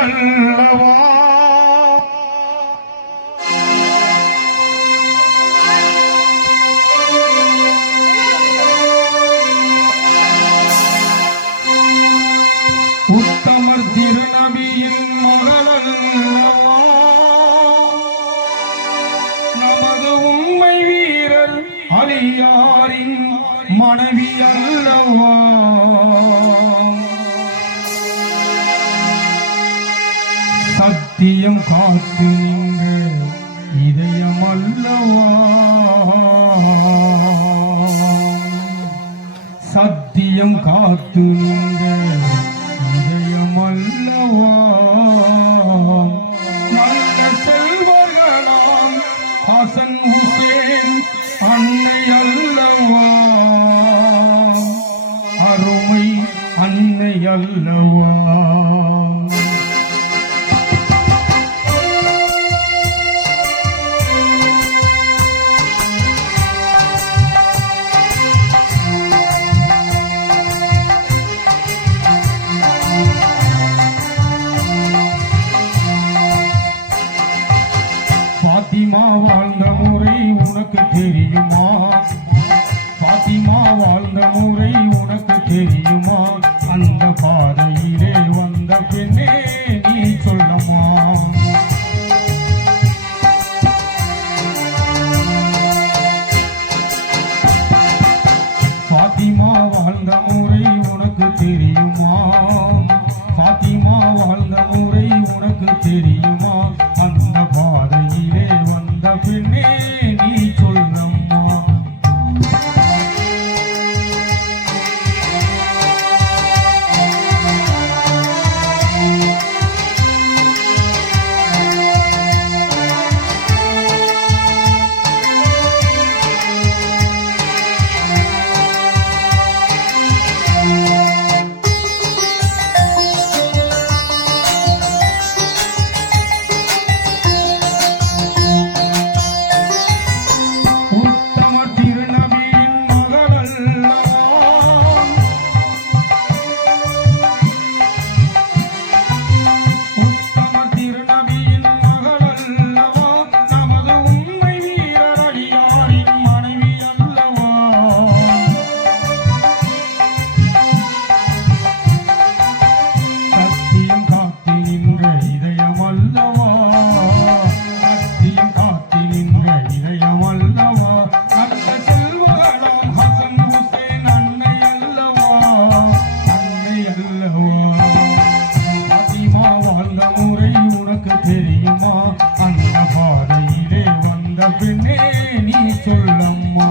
அல்லவா உத்தமர் திருநபியின் மகளல்லவா நமது உண்மை வீரர் அலியாரின் மனைவி அல்லவா சத்தியம் காத்து நின்ற இதயம் அல்லவா சத்தியம் காத்து நின்ற இதயம் அல்லவா நல்ல செல்வர்களாம் ஹசன் ஹுசேன் அன்னை அல்லவா அருமை அன்னை அல்லவா பாத்திமா வாழ்ந்த முறை உனக்கு தெரியுமா பாத்திமா வாழ்ந்த முறை உனக்கு தெரியுமா அந்த பாதையிலே வந்த பெண்ணே நீ சொல்லமா பாத்திமா வாழ்ந்த முறை உனக்கு தெரியுமா பாத்திமா வாழ்ந்த முறை உனக்கு தெரியுமா அந்த பாதையிலே வந்த பெண்ணே நீ சொல்லம்மா தெரியுமா அந்த பாதையிலே வந்த பெண்ணே நீ சொல்லம்மா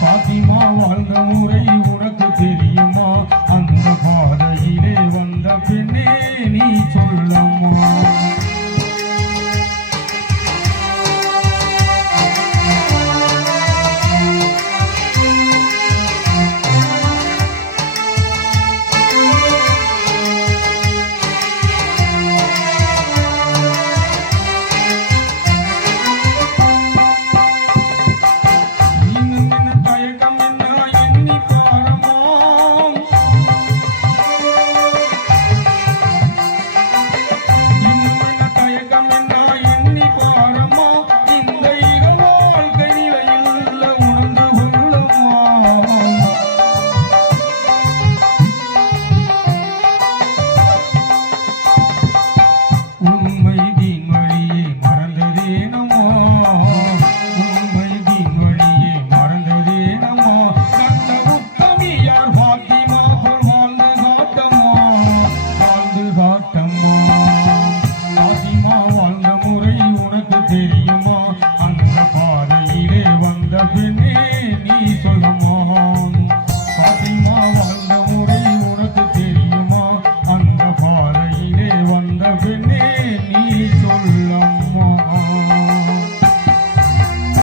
பாத்திமா வாழ்ந்த முறை